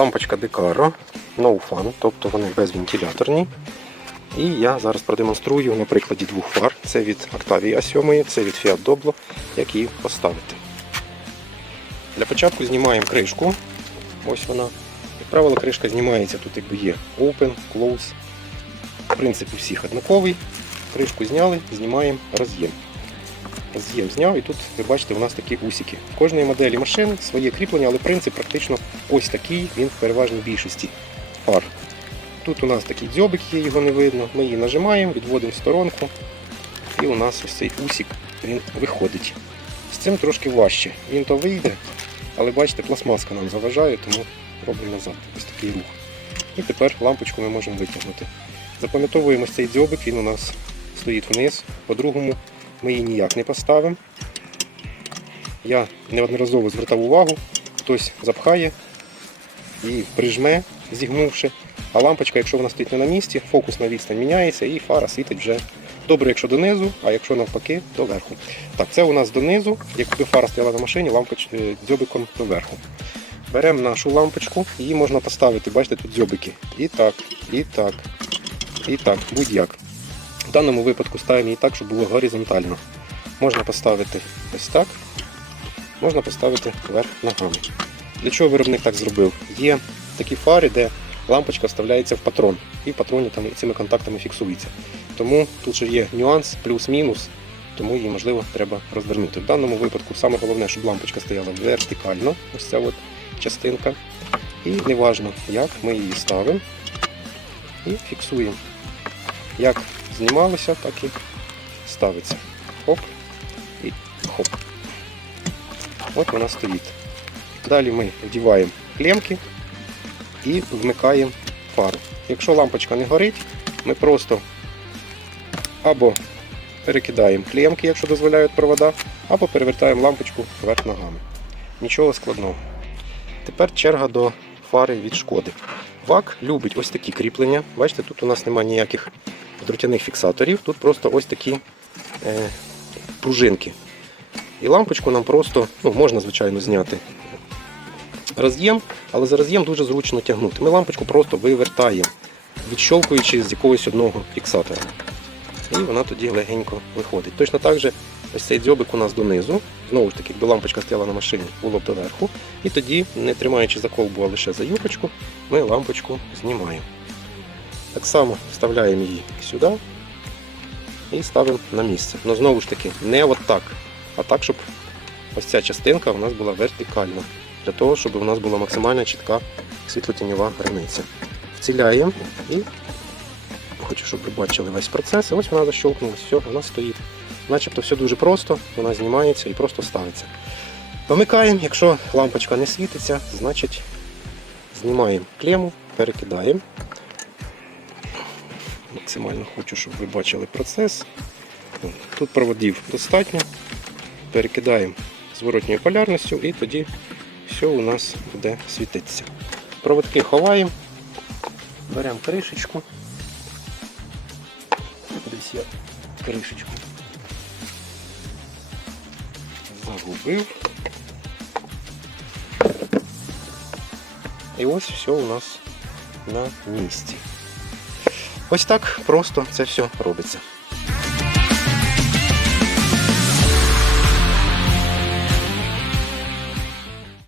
лампочка Decaro No Fan, тобто вони безвентиляторні. І я зараз продемонструю на прикладі двох фар. Це від Octavia 7, це від Fiat Doblo, як її поставити. Для початку знімаємо кришку. Ось вона. Як правило, кришка знімається, тут якби є Open, Close. Принцип у всіх однаковий. Кришку зняли, знімаємо роз'єм. Роз'єм зняв і тут ви бачите, у нас такі усики. В кожної моделі машин своє кріплення, але принцип практично ось такий, він в переважній більшості фар. Тут у нас такий дзьобик є, його не видно. Ми її нажимаємо, відводимо в сторонку. І у нас ось цей усик він виходить. З цим трошки важче. Він то вийде, але бачите, пластмаска нам заважає, тому робимо назад. Ось такий рух. І тепер лампочку ми можемо витягнути. Запам'ятовуємо цей дзьобик, він у нас стоїть вниз. По-другому ми її ніяк не поставимо. Я неодноразово звертав увагу, хтось запхає і прижме, зігнувши. А лампочка, якщо вона стоїть не на місці, фокусна відстань міняється і фара світить вже добре, якщо донизу, а якщо навпаки, до верху. Так, це у нас донизу. Якби фара стояла на машині, лампоч е, дзьобиком доверху. Беремо нашу лампочку, її можна поставити, бачите, тут дзьобики. І так, і так, і так, будь-як. В даному випадку ставимо її так, щоб було горизонтально. Можна поставити ось так, можна поставити вверх ногами. Для чого виробник так зробив? Є такі фари, де лампочка вставляється в патрон, і в патроні там цими контактами фіксується. Тому тут же є нюанс, плюс-мінус, тому її можливо треба розвернути. В даному випадку саме головне, щоб лампочка стояла вертикально, ось ця от частинка. І неважно, як ми її ставимо і фіксуємо. Як знімалося, так і ставиться. Хоп і хоп. От вона стоїть. Далі ми вдіваємо клемки і вмикаємо фару. Якщо лампочка не горить, ми просто або перекидаємо клемки, якщо дозволяють провода, або перевертаємо лампочку вверх ногами. Нічого складного. Тепер черга до фари від шкоди. ВАК любить ось такі кріплення. Бачите, тут у нас немає ніяких дротяних фіксаторів, тут просто ось такі е, пружинки. І лампочку нам просто, ну, можна, звичайно, зняти роз'єм, але за роз'єм дуже зручно тягнути. Ми лампочку просто вивертаємо, відщолкуючи з якогось одного фіксатора. І вона тоді легенько виходить. Точно так же ось цей дзьобик у нас донизу. Знову ж таки, якби лампочка стояла на машині, було б доверху. І тоді, не тримаючи за колбу, а лише за юбочку, ми лампочку знімаємо. Так само вставляємо її сюди і ставимо на місце. Ну знову ж таки, не от так, а так, щоб ось ця частинка у нас була вертикальна. Для того, щоб у нас була максимально чітка світлотіньова границя. Вціляємо і хочу, щоб ви бачили весь процес. І ось вона защолкнулась, все, вона стоїть. Начебто все дуже просто, вона знімається і просто ставиться. Вимикаємо, якщо лампочка не світиться, значить знімаємо клему, перекидаємо. Максимально хочу, щоб ви бачили процес. Тут проводів достатньо. Перекидаємо зворотньою полярністю і тоді все у нас буде світитися. Проводки ховаємо, беремо кришечку. Десь я кришечку загубив. І ось все у нас на місці. Ось так просто це все робиться.